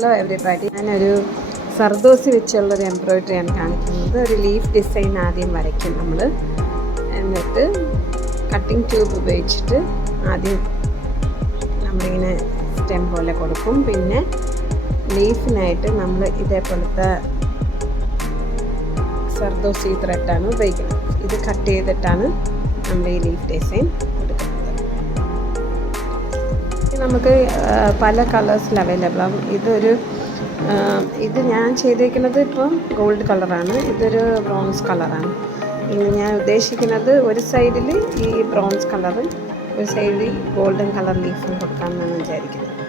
Hello everybody, ഞാനൊരു സർദോസി വെച്ചുള്ളൊരു എംബ്രോയ്ഡറിയാണ് കാണിക്കുന്നത്. ഒരു ലീഫ് ഡിസൈൻ ആദ്യം വരയ്ക്കും നമ്മൾ. എന്നിട്ട് കട്ടിംഗ് ട്യൂബ് ഉപയോഗിച്ചിട്ട് ആദ്യം നമ്മളിങ്ങനെ സ്റ്റെം പോലെ കൊടുക്കും. പിന്നെ ലീഫിനായിട്ട് നമ്മൾ ഇതേപോലത്തെ സർദോസി ത്രെഡാണ് ഉപയോഗിക്കുന്നത്. ഇത് കട്ട് ചെയ്തിട്ടാണ് നമ്മൾ ഈ ലീഫ് ഡിസൈൻ കൊടുക്കുന്നത്. നമുക്ക് പല കളേഴ്സിൽ അവൈലബിൾ ആകും. ഇത് ഞാൻ ചെയ്തേക്കുന്നത് ഇപ്പം ഗോൾഡ് കളറാണ്. ഇതൊരു ബ്രോൺസ് കളറാണ്. ഇനി ഞാൻ ഉദ്ദേശിക്കുന്നത് ഒരു സൈഡിൽ ഈ ബ്രോൺസ് കളറും ഒരു സൈഡിൽ ഗോൾഡൻ കളർ ലീഫും കൊടുക്കാമെന്നാണ് വിചാരിക്കുന്നത്.